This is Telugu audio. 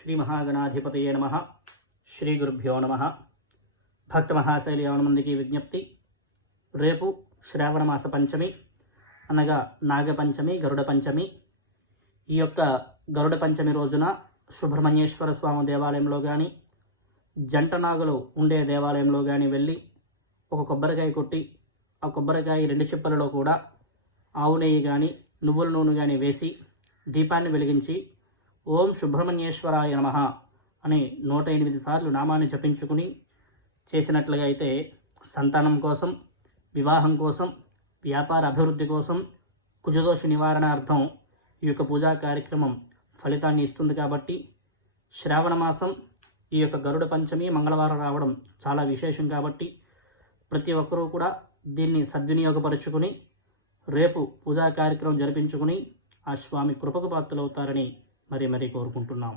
శ్రీ మహాగణాధిపతయే నమః. శ్రీ గురుభ్యో నమః. భక్త మహాశైలి మందికి విజ్ఞప్తి. రేపు శ్రావణ మాస పంచమి అనగా నాగపంచమి, గరుడ పంచమి. ఈ యొక్క గరుడ పంచమి రోజున సుబ్రహ్మణ్యేశ్వర స్వామి దేవాలయంలో కానీ, జంట నాగులు ఉండే దేవాలయంలో కానీ వెళ్ళి ఒక కొబ్బరికాయ కొట్టి, ఆ కొబ్బరికాయ 2 చిప్పలలో కూడా ఆవు నెయ్యి కానీ, నువ్వుల నూనె కానీ వేసి దీపాన్ని వెలిగించి ఓం సుబ్రహ్మణ్యేశ్వరాయ నమః అని 108 సార్లు నామాన్ని జపించుకుని చేసినట్లుగా అయితే సంతానం కోసం, వివాహం కోసం, వ్యాపార అభివృద్ధి కోసం, కుజదోష నివారణార్థం ఈ యొక్క పూజా కార్యక్రమం ఫలితాన్ని ఇస్తుంది. కాబట్టి శ్రావణ మాసం ఈ యొక్క గరుడ పంచమి మంగళవారం రావడం చాలా విశేషం. కాబట్టి ప్రతి ఒక్కరూ కూడా దీన్ని సద్వినియోగపరుచుకుని రేపు పూజా కార్యక్రమం జరిపించుకుని ఆ స్వామి కృపకు పాత్రలవుతారని మరీ కోరుకుంటున్నాం.